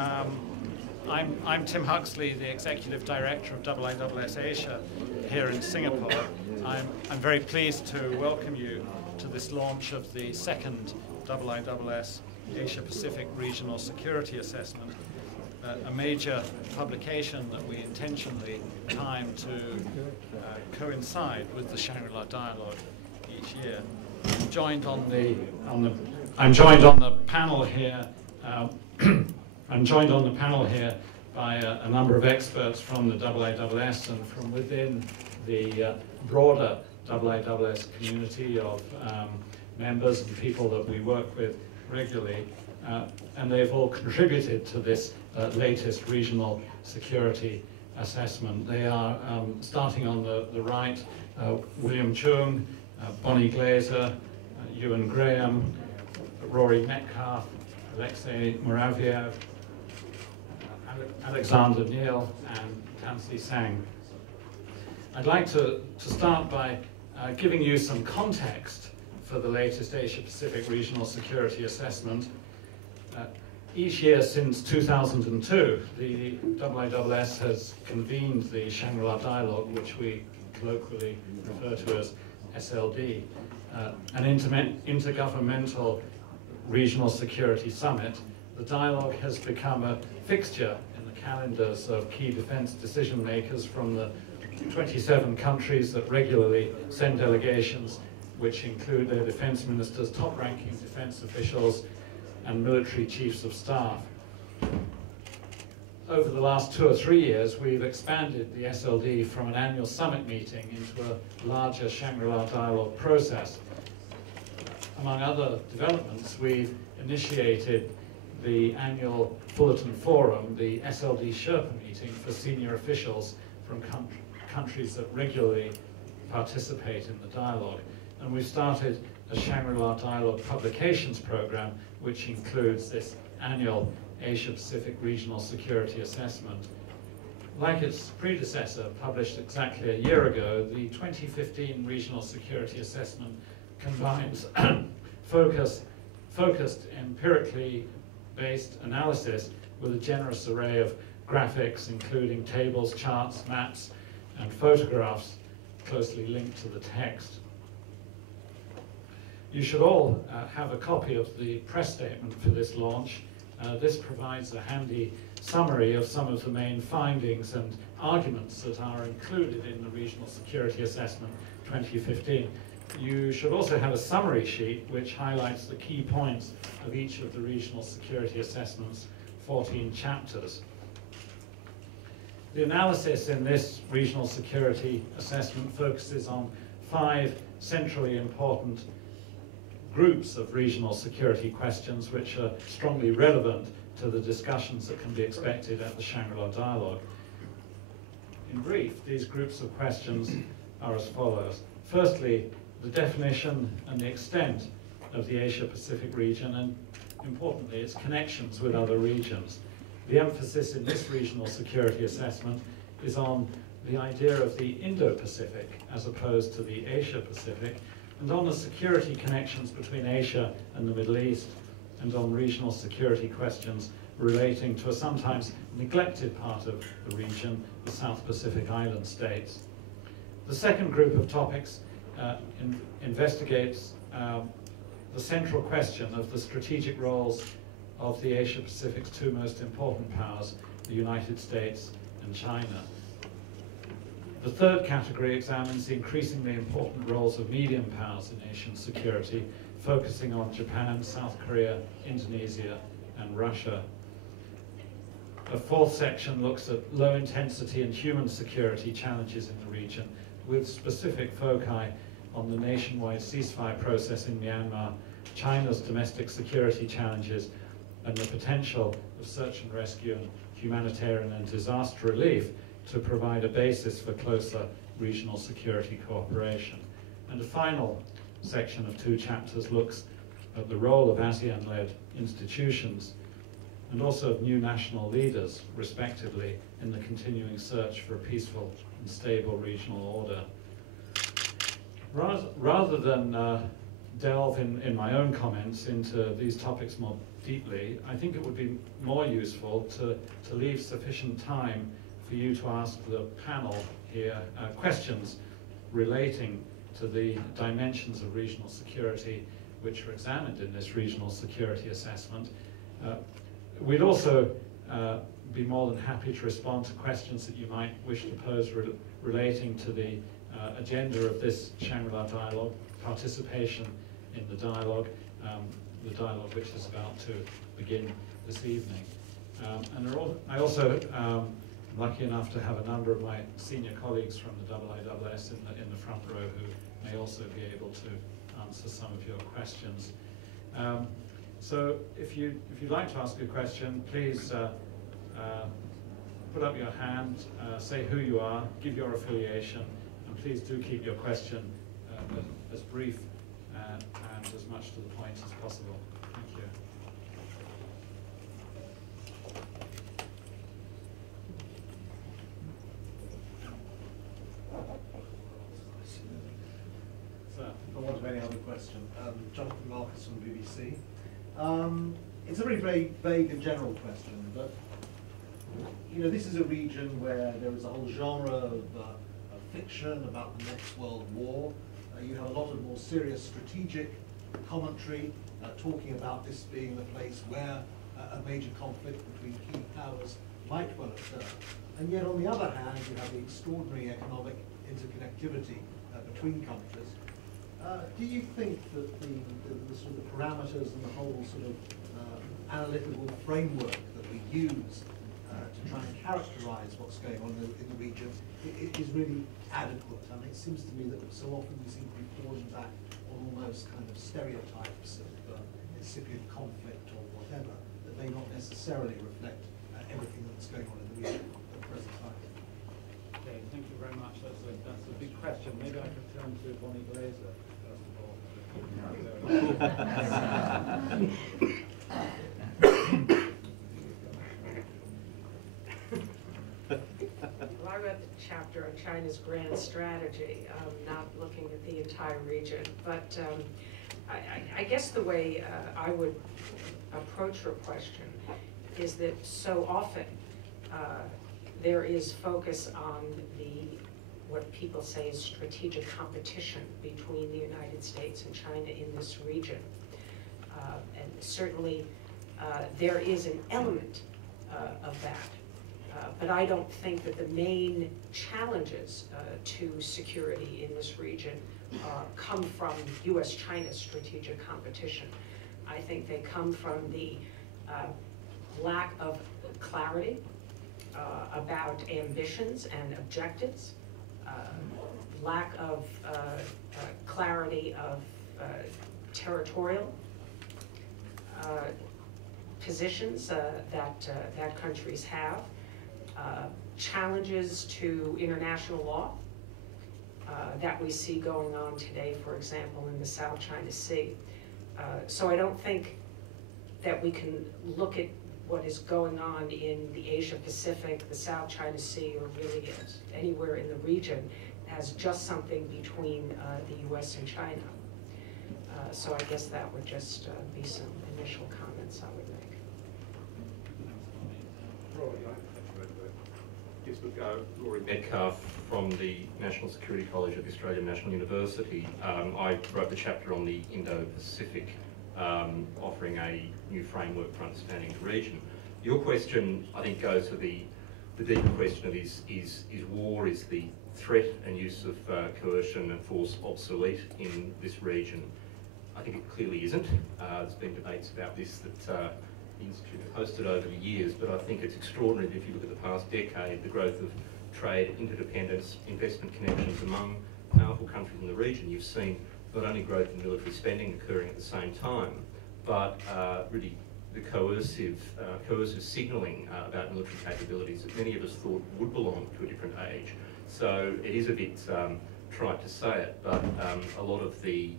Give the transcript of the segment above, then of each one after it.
I'm Tim Huxley, the Executive Director of IISS Asia here in Singapore. I'm very pleased to welcome you to this launch of the second IISS Asia Pacific Regional Security Assessment, a major publication that we intentionally timed to coincide with the Shangri-La dialogue each year. I'm joined on the panel here. I'm joined on the panel here by a number of experts from the IISS and from within the broader IISS community of members and people that we work with regularly, and they've all contributed to this latest regional security assessment. They are, starting on the right, William Chung, Bonnie Glaser, Ewan Graham, Rory Metcalf, Alexei Muraviev, Alexander Neal, and Tansy Sang. I'd like to start by giving you some context for the latest Asia-Pacific Regional Security Assessment. Each year since 2002, the IISS has convened the Shangri-La Dialogue, which we colloquially refer to as SLD, an intergovernmental regional security summit. The dialogue has become a fixture in the calendars of key defense decision makers from the 27 countries that regularly send delegations, which include their defense ministers, top-ranking defense officials, and military chiefs of staff. Over the last 2 or 3 years, we've expanded the SLD from an annual summit meeting into a larger Shangri-La dialogue process. Among other developments, we've initiated the annual Fullerton Forum, the SLD Sherpa meeting for senior officials from countries that regularly participate in the dialogue. And we've started a Shangri-La Dialogue publications program, which includes this annual Asia-Pacific Regional Security Assessment. Like its predecessor, published exactly a year ago, the 2015 Regional Security Assessment combines focused empirically based analysis with a generous array of graphics, including tables, charts, maps, and photographs closely linked to the text. You should all have a copy of the press statement for this launch. This provides a handy summary of some of the main findings and arguments that are included in the Regional Security Assessment 2015. You should also have a summary sheet which highlights the key points of each of the Regional Security Assessment's 14 chapters. The analysis in this Regional Security Assessment focuses on 5 centrally important groups of regional security questions which are strongly relevant to the discussions that can be expected at the Shangri-La Dialogue. In brief, these groups of questions are as follows. Firstly, the definition and the extent of the Asia-Pacific region, and importantly, its connections with other regions. The emphasis in this regional security assessment is on the idea of the Indo-Pacific as opposed to the Asia-Pacific, and on the security connections between Asia and the Middle East, and on regional security questions relating to a sometimes neglected part of the region, the South Pacific Island states. The second group of topics investigates the central question of the strategic roles of the Asia-Pacific's 2 most important powers, the United States and China. The third category examines the increasingly important roles of medium powers in Asian security, focusing on Japan, South Korea, Indonesia, and Russia. The fourth section looks at low-intensity and human security challenges in the region, with specific foci on the nationwide ceasefire process in Myanmar, China's domestic security challenges, and the potential of search and rescue and humanitarian and disaster relief to provide a basis for closer regional security cooperation. And a final section of 2 chapters looks at the role of ASEAN-led institutions and also of new national leaders, respectively, in the continuing search for a peaceful and stable regional order. Rather than delve in my own comments into these topics more deeply, I think it would be more useful to leave sufficient time for you to ask the panel here questions relating to the dimensions of regional security which are examined in this regional security assessment. We'd also be more than happy to respond to questions that you might wish to pose relating to the agenda of this Shangri-La dialogue, participation in the dialogue which is about to begin this evening. I also am lucky enough to have a number of my senior colleagues from the IISS in the front row who may also be able to answer some of your questions. So if you'd like to ask a question, please put up your hand, say who you are, give your affiliation, and please do keep your question as brief and as much to the point as possible. Thank you. For want of any other question, Jonathan Marcus from the BBC. It's a very vague and general question, but you know, this is a region where there is a whole genre of fiction about the next world war. You have a lot of more serious strategic commentary talking about this being the place where a major conflict between key powers might well occur. And yet, on the other hand, you have the extraordinary economic interconnectivity between countries. Do you think that the sort of parameters and the whole sort of analytical framework that we use to try and characterize what's going on in the region is really adequate? I mean, it seems to me that so often we seem to be falling back on almost kind of stereotypes of incipient conflict or whatever, that may not necessarily reflect everything that's going on in the region at the present time. Okay, thank you very much. That's a big question. Maybe I could turn to Bonnie Glaser first of all. Well, I read the chapter on China's grand strategy, not looking at the entire region, but I guess the way I would approach your question is that so often there is focus on what people say is strategic competition between the United States and China in this region. And certainly there is an element of that. But I don't think that the main challenges to security in this region come from U.S.-China strategic competition. I think they come from the lack of clarity about ambitions and objectives, lack of clarity of territorial positions that countries have, challenges to international law that we see going on today, for example, in the South China Sea. So I don't think that we can look at what is going on in the Asia Pacific, the South China Sea, or really anywhere in the region as just something between the US and China. So I guess that would just be some initial comments I would make. Yes, look, Rory Metcalf from the National Security College at the Australian National University. I wrote the chapter on the Indo-Pacific, offering a new framework for understanding the region. Your question, I think, goes to the deeper question of is war, is the threat and use of coercion and force obsolete in this region? I think it clearly isn't. There's been debates about this that the Institute has hosted over the years, but I think it's extraordinary that if you look at the past decade, the growth of trade, interdependence, investment connections among powerful countries in the region, you've seen not only growth in military spending occurring at the same time, but really the coercive signalling about military capabilities that many of us thought would belong to a different age. So it is a bit trite to say it, but a lot of the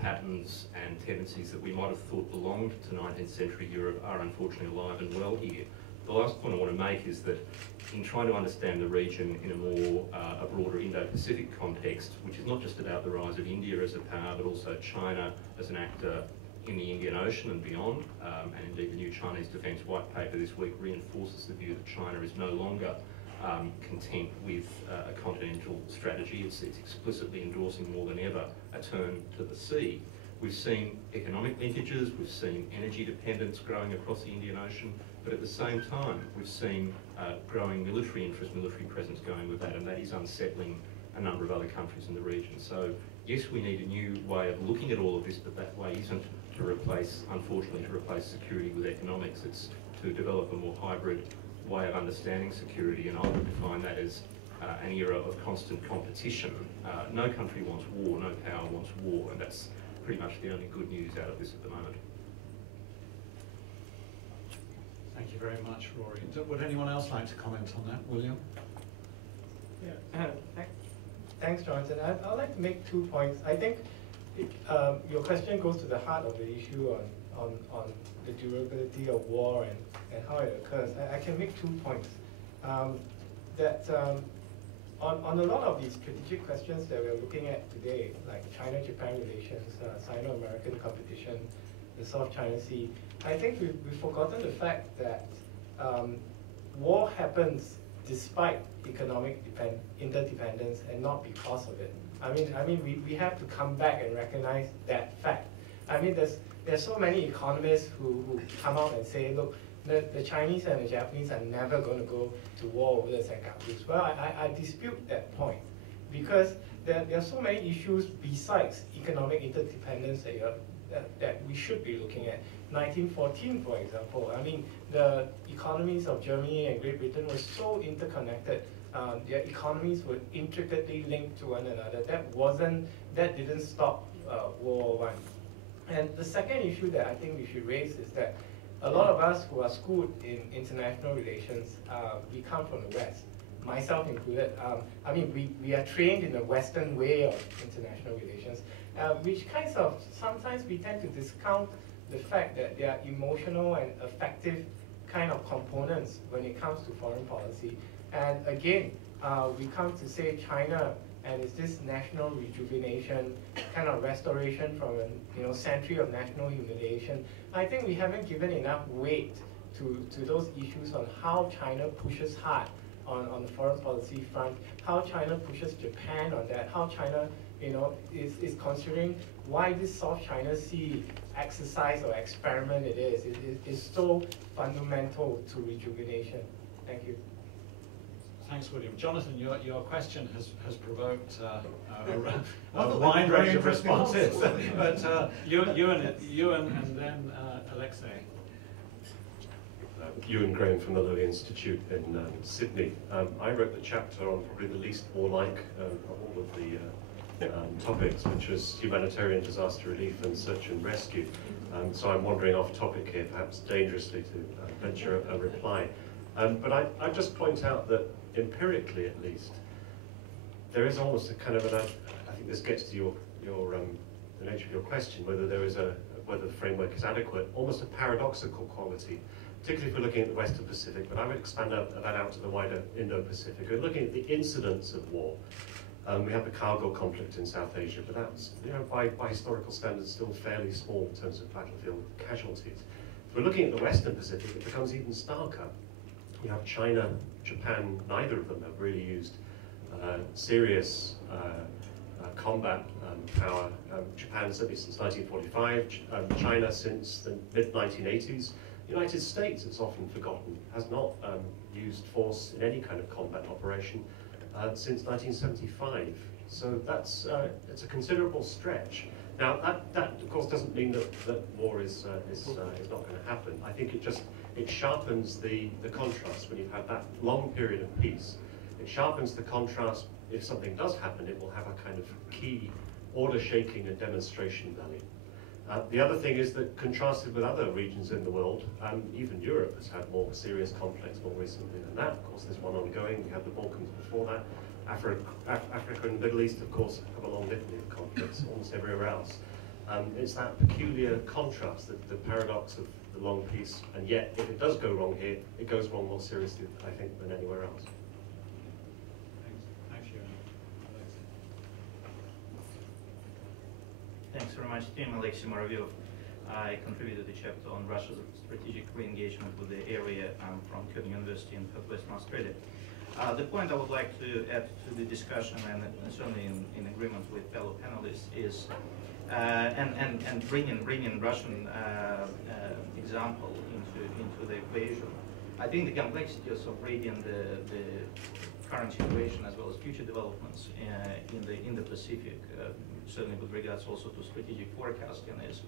patterns and tendencies that we might have thought belonged to 19th century Europe are unfortunately alive and well here. The last point I want to make is that in trying to understand the region in a more a broader Indo-Pacific context, which is not just about the rise of India as a power, but also China as an actor in the Indian Ocean and beyond, and indeed the new Chinese Defence White Paper this week reinforces the view that China is no longer content with a continental strategy. It's explicitly endorsing more than ever a turn to the sea. We've seen economic linkages, we've seen energy dependence growing across the Indian Ocean, but at the same time we've seen growing military interest, military presence going with that, and that is unsettling a number of other countries in the region. So yes, we need a new way of looking at all of this, but that way isn't to replace, unfortunately, to replace security with economics. It's to develop a more hybrid way of understanding security, and I would define that as an era of constant competition. No country wants war, no power wants war, and that's pretty much the only good news out of this at the moment. Thank you very much, Rory. Would anyone else like to comment on that? William? Yeah. Thanks, Jonathan. I'd like to make 2 points. I think your question goes to the heart of the issue on the durability of war and how it occurs. I can make 2 points. On a lot of these strategic questions that we're looking at today, like China-Japan relations, Sino-American competition, the South China Sea, I think we've forgotten the fact that war happens despite economic interdependence and not because of it. I mean, we have to come back and recognize that fact. I mean, there's so many economists who come out and say, look, the Chinese and the Japanese are never going to go to war over the Senkakus. Well, I dispute that point, because there are so many issues besides economic interdependence that we should be looking at. 1914, for example, I mean, the economies of Germany and Great Britain were so interconnected. Their economies were intricately linked to one another. That didn't stop World War I. And the second issue that I think we should raise is that a lot of us who are schooled in international relations, we come from the West, myself included. I mean, we are trained in the Western way of international relations, which kinds of, sometimes we tend to discount the fact that there are emotional and affective kind of components when it comes to foreign policy. And again, we come to say China and it's this national rejuvenation, kind of restoration from a century of national humiliation. I think we haven't given enough weight to those issues on how China pushes hard on the foreign policy front, how China pushes Japan on that, how China is considering why this South China Sea exercise or experiment it is so fundamental to rejuvenation. Thank you. Thanks, William. Jonathan, your question has provoked a wide range of responses. But Ewan and then Alexei. Ewan Graham from the Lilly Institute in Sydney. I wrote the chapter on probably the least warlike of all of the topics, which was humanitarian disaster relief and search and rescue. So I'm wandering off topic here, perhaps dangerously to venture a reply. But I just point out that empirically, at least, there is almost a kind of I think this gets to the nature of your question, whether the framework is adequate, almost a paradoxical quality, particularly if we're looking at the Western Pacific, but I would expand that out to the wider Indo-Pacific. We're looking at the incidence of war. We have the Kargil conflict in South Asia, but that's, by historical standards, still fairly small in terms of battlefield casualties. If we're looking at the Western Pacific, it becomes even starker. You have China, Japan, neither of them have really used serious combat power. Japan certainly since 1945, China since the mid-1980s. The United States, it's often forgotten, has not used force in any kind of combat operation since 1975. So that's it's a considerable stretch. Now that of course doesn't mean that war is not going to happen. I think it sharpens the contrast when you've had that long period of peace. It sharpens the contrast. If something does happen, it will have a kind of key order shaking and demonstration value. The other thing is that contrasted with other regions in the world, even Europe has had more serious conflicts more recently than that. Of course, there's one ongoing. We had the Balkans before that. Africa and the Middle East, of course, have a long litany of conflicts, almost everywhere else. It's that peculiar contrast, the paradox of the long piece, and yet if it does go wrong here, it goes wrong more seriously, I think, than anywhere else. Thanks, Ewan. Thanks very much, Tim. Alexei Muravyov. I contributed a chapter on Russia's strategic re-engagement with the area from Curtin University in Western Australia. The point I would like to add to the discussion, and certainly in agreement with fellow panelists, is and bringing Russian example into the equation. I think the complexities of reading the current situation as well as future developments in the Pacific, certainly with regards also to strategic forecasting, is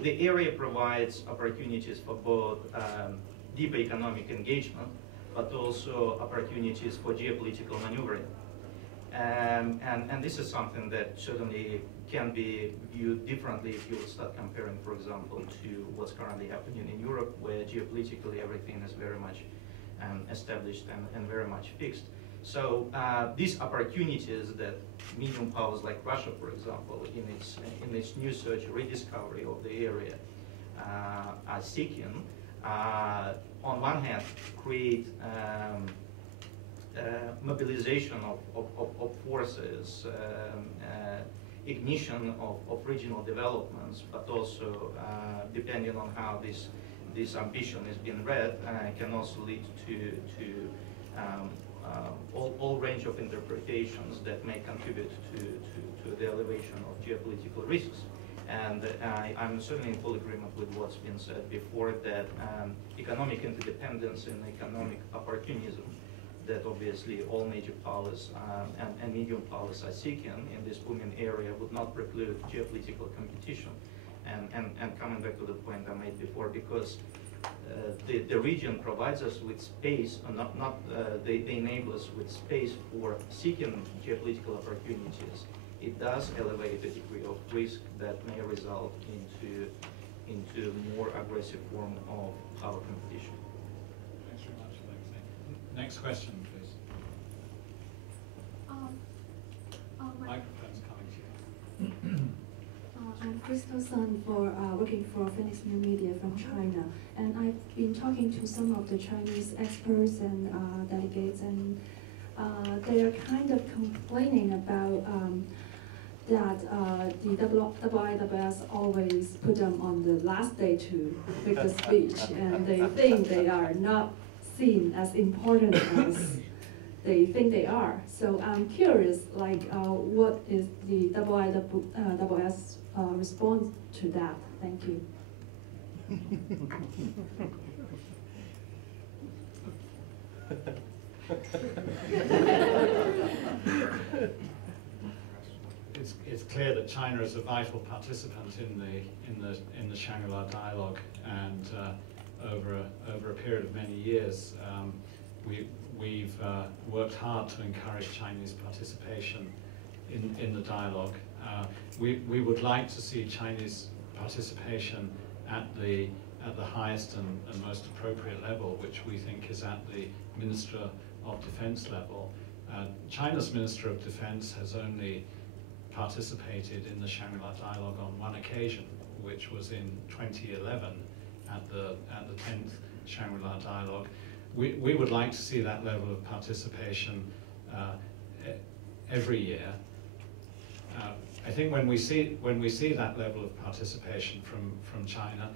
the area provides opportunities for both deep economic engagement, but also opportunities for geopolitical maneuvering. And this is something that certainly can be viewed differently if you would start comparing, for example, to what's currently happening in Europe, where geopolitically everything is very much established and very much fixed. So these opportunities that medium powers like Russia, for example, in its new search, rediscovery of the area, are seeking, on one hand, create mobilization of forces, ignition of regional developments, but also, depending on how this ambition is being read, can also lead to all range of interpretations that may contribute to the elevation of geopolitical risks. And I'm certainly in full agreement with what's been said before, that economic interdependence and economic opportunism that obviously all major powers and medium powers are seeking in this booming area would not preclude geopolitical competition. And coming back to the point I made before, because the region provides us with space, they enable us with space for seeking geopolitical opportunities. It does elevate the degree of risk that may result into more aggressive form of power competition. Thanks very much, Alexei. Next question, please. Microphone's coming to you. I'm Crystal Sun, working for Phoenix New Media from China, and I've been talking to some of the Chinese experts and delegates, and they are kind of complaining about that the IISS always put them on the last day to make the speech, and they think they are not seen as important as they think they are. So I'm curious, what is the IISS response to that? Thank you. It's clear that China is a vital participant in the Shangri-La dialogue, and over a period of many years, we've worked hard to encourage Chinese participation in the dialogue. We would like to see Chinese participation at the highest and most appropriate level, which we think is at the Minister of Defense level. China's Minister of Defense has only participated in the Shangri-La dialogue on one occasion, which was in 2011 at the 10th Shangri-La dialogue. We would like to see that level of participation every year. I think when we see that level of participation from China,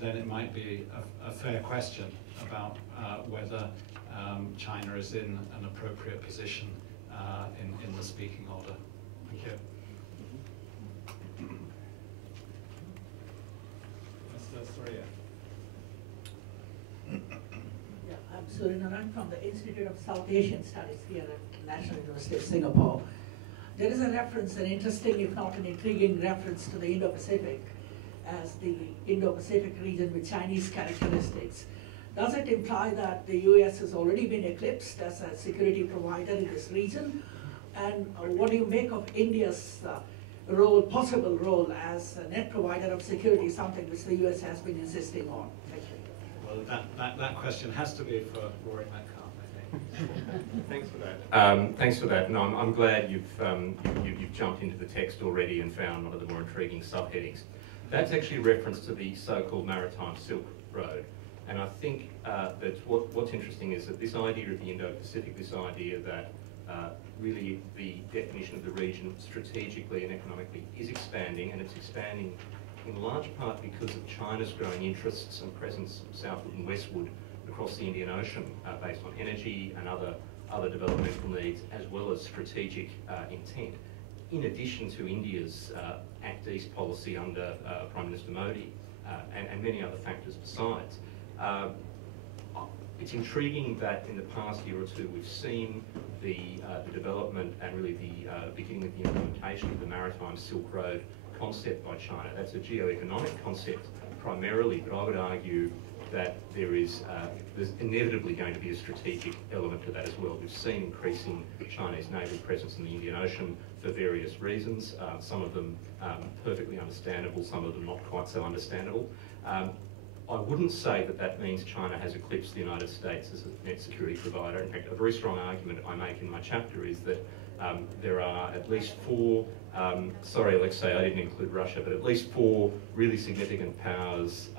then it might be a fair question about whether China is in an appropriate position in the speaking order. Thank you. Mr. Surya. Yeah, I'm Surya Naran from the Institute of South Asian Studies here at National University of Singapore. There is a reference, an interesting, if not an intriguing reference to the Indo-Pacific as the Indo-Pacific region with Chinese characteristics. Does it imply that the US has already been eclipsed as a security provider in this region? And what do you make of India's role, possible role as a net provider of security, something which the US has been insisting on? Thank you. Well, that question has to be for Rory Metcalf, I think. Thanks for that. Thanks for that. No, I'm glad you've jumped into the text already and found one of the more intriguing subheadings. That's actually a reference to the so-called Maritime Silk Road. And I think that what's interesting is that this idea of the Indo-Pacific, this idea that really the definition of the region strategically and economically is expanding, and it's expanding in large part because of China's growing interests and presence southward and westward across the Indian Ocean based on energy and other developmental needs, as well as strategic intent, in addition to India's Act East policy under Prime Minister Modi and many other factors besides. It's intriguing that in the past year or two we've seen the development and really the beginning of the implementation of the Maritime Silk Road concept by China. That's a geo-economic concept primarily, but I would argue that there's inevitably going to be a strategic element to that as well. We've seen increasing Chinese naval presence in the Indian Ocean for various reasons, some of them perfectly understandable, some of them not quite so understandable. I wouldn't say that that means China has eclipsed the United States as a net security provider. In fact, a very strong argument I make in my chapter is that there are at least four, sorry Alexei, I didn't include Russia, but at least four really significant powers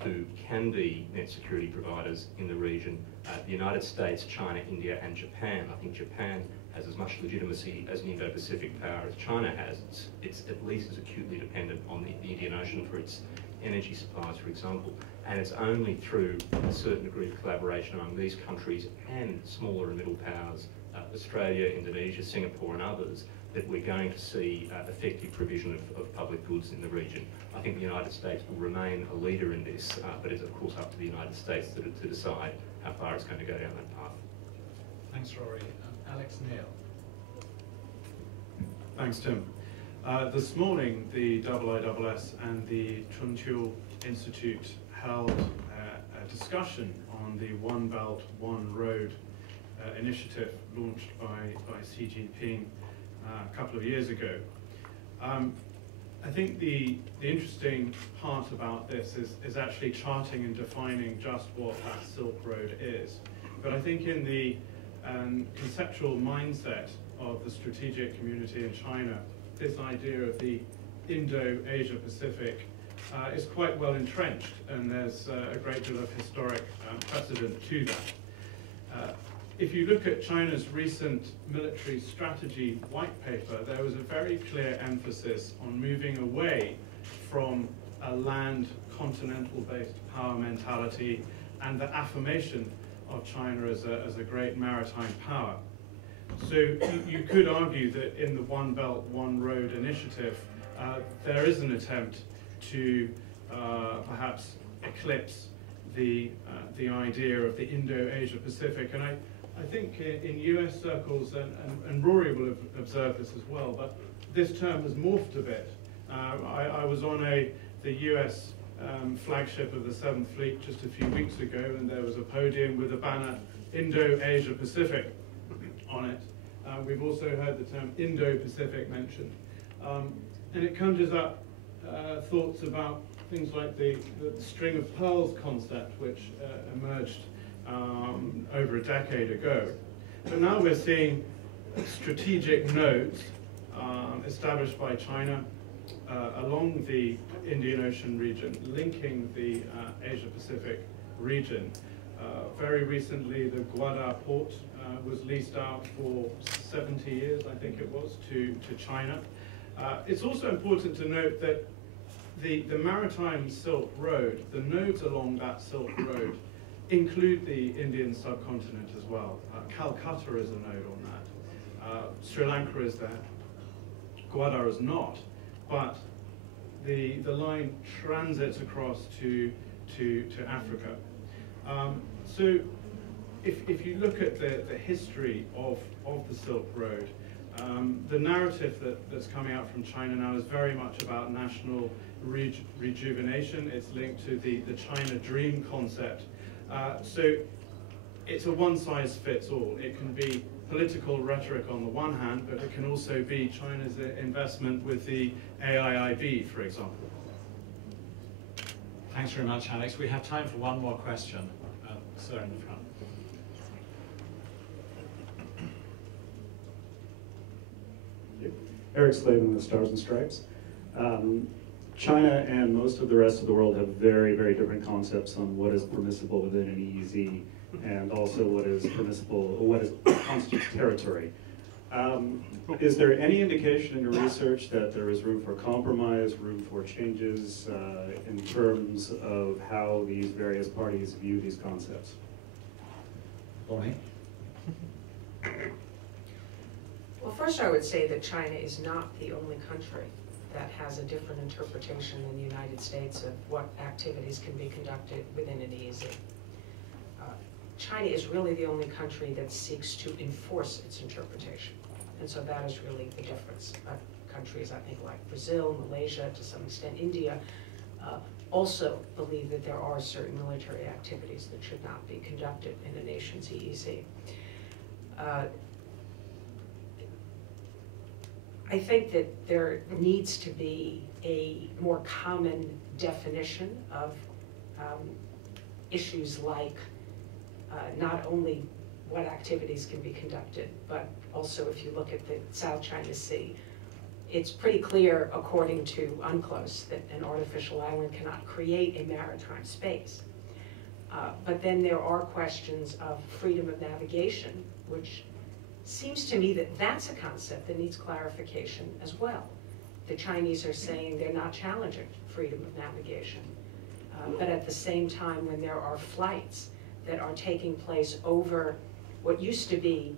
who can be net security providers in the region. The United States, China, India and Japan. I think Japan has as much legitimacy as an Indo-Pacific power as China has. It's at least as acutely dependent on the Indian Ocean for its energy supplies, for example, and it's only through a certain degree of collaboration among these countries and smaller and middle powers, Australia, Indonesia, Singapore and others, that we're going to see effective provision of public goods in the region. I think the United States will remain a leader in this, but it's of course up to the United States to decide how far it's going to go down that path. Thanks, Rory. Alex Neil. Thanks, Tim. This morning, the IISS and the Chunqiu Institute held a discussion on the One Belt, One Road initiative launched by Xi Jinping a couple of years ago. I think the interesting part about this is actually charting and defining just what that Silk Road is. But I think in the conceptual mindset of the strategic community in China, this idea of the Indo-Asia Pacific is quite well entrenched, and there's a great deal of historic precedent to that. If you look at China's recent military strategy white paper, there was a very clear emphasis on moving away from a land continental-based power mentality and the affirmation of China as a great maritime power. So you could argue that in the One Belt, One Road initiative, there is an attempt to perhaps eclipse the idea of the Indo-Asia Pacific. And I think in US circles, and Rory will have observed this as well, but this term has morphed a bit. I was on the US flagship of the 7th Fleet just a few weeks ago, and there was a podium with a banner, Indo-Asia Pacific, on it. We've also heard the term Indo-Pacific mentioned. And it conjures up thoughts about things like the string of pearls concept, which emerged over a decade ago. But now we're seeing strategic nodes established by China along the Indian Ocean region, linking the Asia-Pacific region. Very recently, the Guadar port was leased out for 70 years, I think it was, to China. It's also important to note that the Maritime Silk Road, the nodes along that Silk Road, include the Indian subcontinent as well. Calcutta is a node on that. Sri Lanka is there. Guadar is not. But the line transits across to Africa. So if you look at the history of the Silk Road, the narrative that's coming out from China now is very much about national rejuvenation. It's linked to the China Dream concept. So it's a one-size-fits-all. It can be political rhetoric on the one hand, but it can also be China's investment with the AIIB, for example. Thanks very much, Alex. We have time for one more question. Sir in the front. Eric Sladen, the Stars and Stripes. China and most of the rest of the world have very, very different concepts on what is permissible within an EEZ and also what is permissible, or what is constitutes territory. Is there any indication in your research that there is room for compromise, room for changes in terms of how these various parties view these concepts? Bonnie? Well, first I would say that China is not the only country that has a different interpretation than the United States of what activities can be conducted within an EEZ. China is really the only country that seeks to enforce its interpretation. And so that is really the difference. Countries, I think, like Brazil, Malaysia, to some extent India, also believe that there are certain military activities that should not be conducted in a nation's EEZ. I think that there needs to be a more common definition of issues like not only what activities can be conducted, but also if you look at the South China Sea, it's pretty clear, according to UNCLOS, that an artificial island cannot create a maritime space. But then there are questions of freedom of navigation, which seems to me that that's a concept that needs clarification as well. The Chinese are saying they're not challenging freedom of navigation. But at the same time, when there are flights that are taking place over what used to be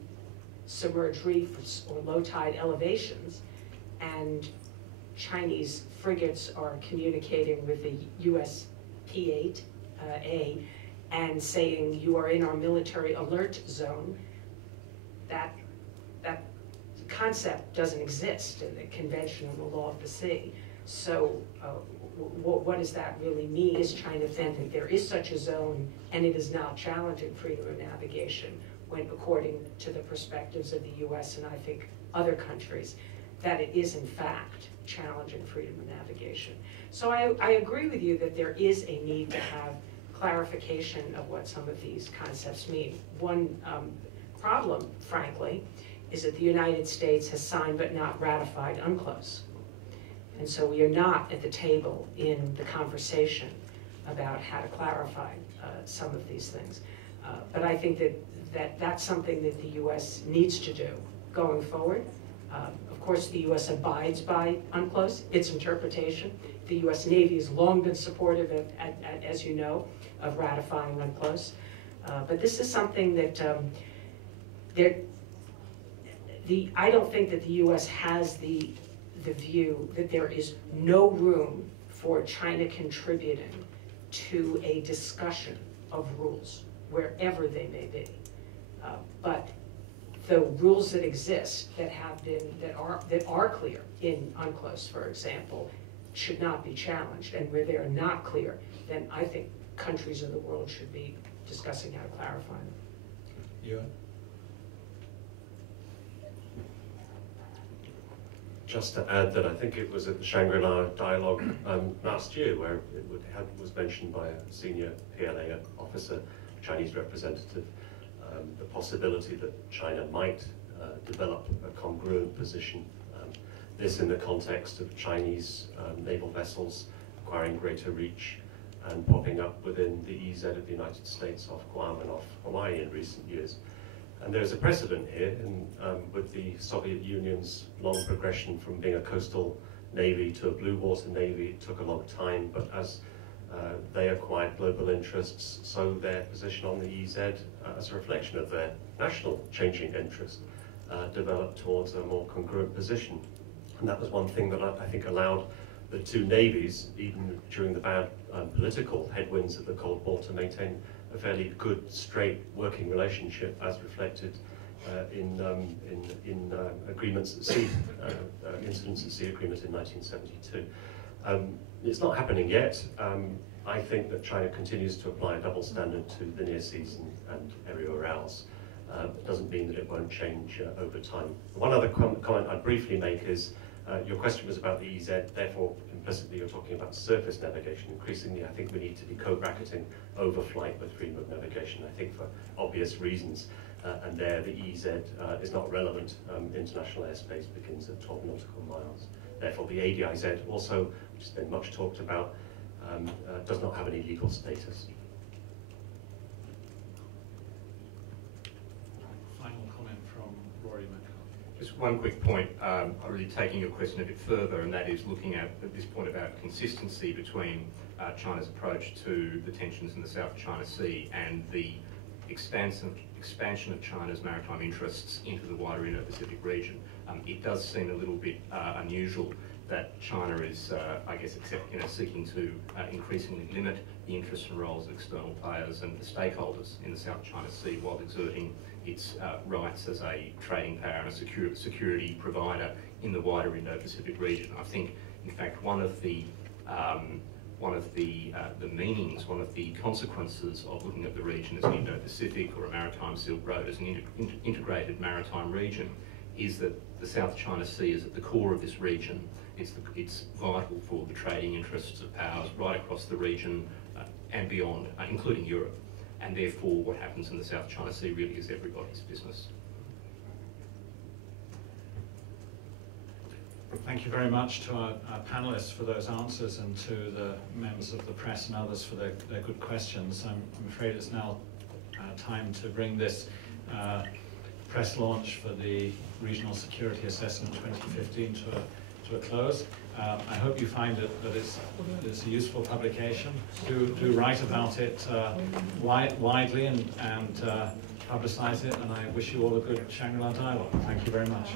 submerged reefs or low tide elevations, and Chinese frigates are communicating with the US P-8A and saying you are in our military alert zone, that concept doesn't exist in the Convention on the Law of the Sea. So what does that really mean? Is China saying that there is such a zone and it is now challenging freedom of navigation when, according to the perspectives of the US and I think other countries, that it is in fact challenging freedom of navigation. So I agree with you that there is a need to have clarification of what some of these concepts mean. One problem, frankly, is that the United States has signed but not ratified UNCLOS. And so we are not at the table in the conversation about how to clarify some of these things. But I think that that's something that the US needs to do going forward. Of course, the US abides by UNCLOS, its interpretation. The US Navy has long been supportive, as you know, of ratifying UNCLOS. But this is something that I don't think that the US has the view that there is no room for China contributing to a discussion of rules, wherever they may be. But the rules that exist that are clear in UNCLOS, for example, should not be challenged. And where they are not clear, then I think countries in the world should be discussing how to clarify them. Ewan? Just to add that I think it was at the Shangri-La dialogue last year where it was mentioned by a senior PLA officer, Chinese representative, the possibility that China might develop a congruent position. This in the context of Chinese naval vessels acquiring greater reach and popping up within the EEZ of the United States off Guam and off Hawaii in recent years. And there's a precedent here with the Soviet Union's long progression from being a coastal navy to a blue water navy. It took a long time, but as they acquired global interests, so their position on the EEZ, as a reflection of their national changing interest, developed towards a more congruent position. And that was one thing that I think allowed the two navies, even during the bad political headwinds of the Cold War, to maintain a fairly good, straight working relationship, as reflected in agreements at sea, incidents at sea agreement in 1972. It's not happening yet. I think that China continues to apply a double standard to the near seas and everywhere else. It doesn't mean that it won't change over time. One other comment I'd briefly make is, your question was about the EEZ, therefore implicitly you're talking about surface navigation. Increasingly, I think we need to be co-bracketing overflight with freedom of navigation, I think for obvious reasons. And there the EEZ is not relevant. International airspace begins at 12 nautical miles. therefore the ADIZ also, which has been much talked about, does not have any legal status. Final comment from Rory McCall. Just one quick point, really taking your question a bit further, and that is looking at this point about consistency between China's approach to the tensions in the South China Sea and the expansion of China's maritime interests into the wider Indo-Pacific region. It does seem a little bit unusual that China is, I guess, seeking to increasingly limit the interests and roles of external players and the stakeholders in the South China Sea while exerting its rights as a trading power and a security provider in the wider Indo-Pacific region. I think, in fact, one of the meanings, one of the consequences of looking at the region as an Indo-Pacific or a maritime Silk Road as an integrated maritime region is that the South China Sea is at the core of this region. It's vital for the trading interests of powers right across the region and beyond, including Europe. And therefore, what happens in the South China Sea really is everybody's business. Thank you very much to our panellists for those answers and to the members of the press and others for their good questions. I'm afraid it's now time to bring this press launch for the Regional Security Assessment 2015 to a close. I hope you find that it's a useful publication. Do write about it widely and publicise it, and I wish you all a good Shangri-La dialogue. Thank you very much.